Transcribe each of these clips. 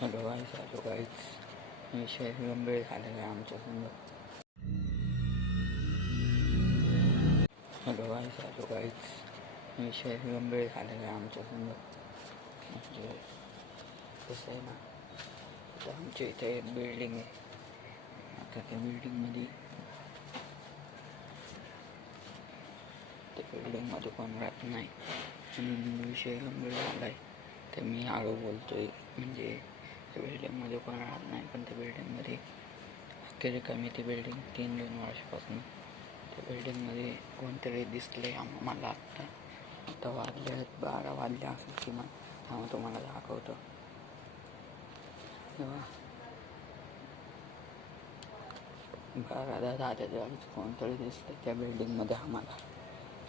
Hello गाईस, hello गाईस. विषय गंभीर झालेला आहे आमच्या समोर. हॅलो गाईस, हॅलो गाईस. विषय गंभीर झालेला आहे आमच्या समोर. म्हणजे कसं आहे ना, आता आमच्या इथे एक बिल्डिंग आहे. आता त्या बिल्डिंगमध्ये कोण राहत नाही. आणि विषय गंभीर झाला आहे. तर मी हळू बोलतोय, म्हणजे त्या बिल्डिंगमध्ये कोण राहत नाही. पण त्या बिल्डिंगमध्ये अख्खी रिकामी ती बिल्डिंग 3-2 वर्षापासून त्या बिल्डिंगमध्ये कोणतरी दिसले मला आता वाजले 12 वाजले असेल किमान. हा तुम्हाला दाखवतो. तेव्हा 12-10 कोणतरी दिसलं त्या बिल्डिंगमध्ये आम्हाला.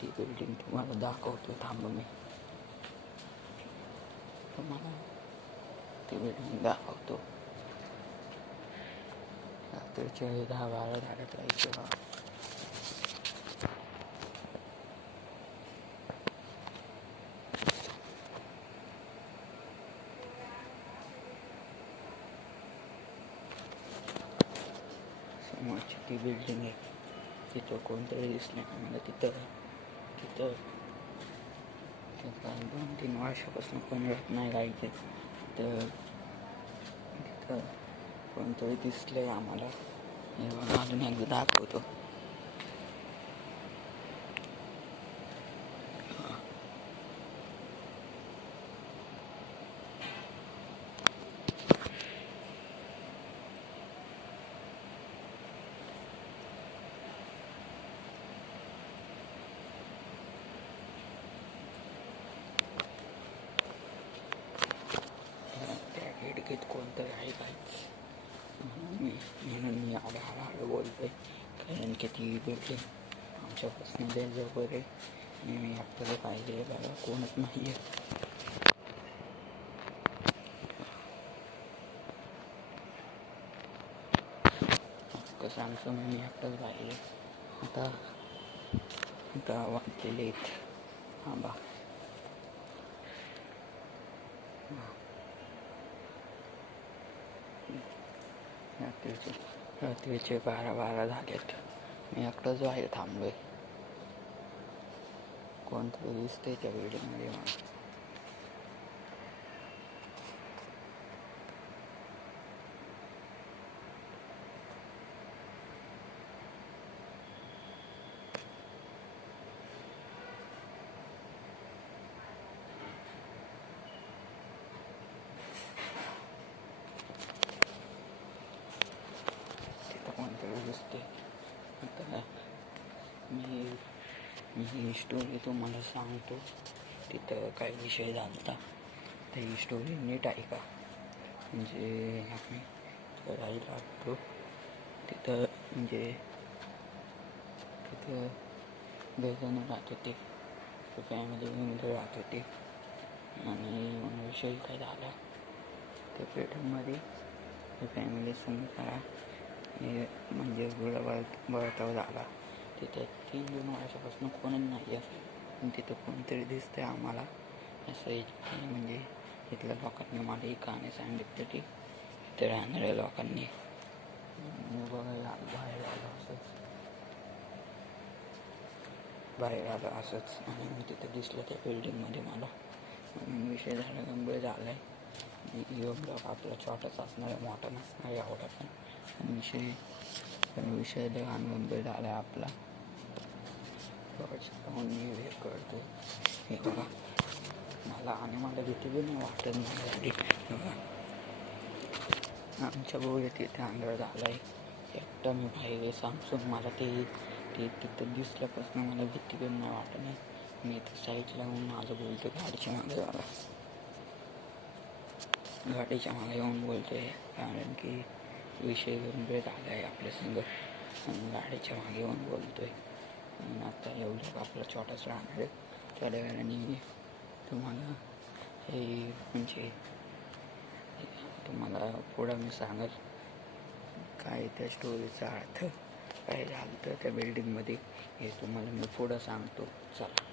ती बिल्डिंग तुम्हाला दाखवतो. थांब, मी तुम्हाला ती बिल्डिंग दाखवतो. रात्रीचे 10-12 झाले पाहिजे. समोरची ती बिल्डिंग आहे. तिथं कोणतरी दिसलं मला. तिथं 2-3 वर्षापासून कोण राहत नाही राहायचे. तर तिथं कोणतरी दिसलंय आम्हाला. हे बघा, अजून एकदा दाखवतो. त्या खिडकीत कोणतरी आहे काहीच. म्हणून मी हळू बोलतोय. कारण की ती बिल्डिंग आमच्यापासून जवळ आहे. मी आपल्याला पाहिजे बघा, कोणच नाही आहे. कसं आमचं मी आपलंच पाहिजे. आता वाटलेले आहेत. हां बा, रात्रीचे 12 झालेत. मी एकटाच बाहेर थांबलोय. कोणतरी दिसतंय त्या बिल्डिंगमध्ये मला. तिथं कोणतरी दिसते. आता मी स्टोरी तुम्हाला सांगतो. तिथं काय विषय झाला होता. तर ही स्टोरी नीट ऐका. म्हणजे आम्ही राहायला लागतो तिथं. म्हणजे तिथं 2 जण राहत होते. फॅमिली राहत होते. आणि विषय काय झाला, त्या पेठमध्ये फॅमिली संगत म्हणजे बळताव झाला. तिथं 3-2 वर्षापासून कोणच नाही आहे. पण तिथं कोणतरी दिसतंय आम्हाला. असं म्हणजे इथल्या लोकांनी मला ही कहाणी सांगितली होती. इथे राहणाऱ्या लोकांनी. बघा, बाहेर आलं असंच. आणि मी तिथं दिसलं त्या बिल्डिंगमध्ये मला. म्हणून विषय झाला गंभीर झाला आहे. ब्लॉग आपला छोटाच असणार आहे, मोठा नसणार एवढा. पण विषय लहान गंभीर झाला आहे आपला. मी हे करतो. हे बघा, मला भीती बी नाही वाटत नाही झाली. बघा, आमच्या बोल तिथे अंधार झाला आहे. एकटा मी बाहेर सांगून मला ते तिथं दिसल्यापासून मला भीती पण नाही वाटत नाही. मी इथं साईडला येऊन माझं बोलतो. गाडीच्या मागे येऊन बोलतोय. कारण की विषय गंभीर झाला आहे आपल्या संग. गाडीच्या मागे येऊन बोलतोय. आणि आता एवढं आपला छोटाच राहणार आहे. थोड्या वेळाने तुम्हाला हे म्हणजे तुम्हाला पुढं मी सांगेल काय त्या स्टोरीचा अर्थ काय झालं तर त्या बिल्डिंगमध्ये. हे तुम्हाला मी पुढं सांगतो. चला.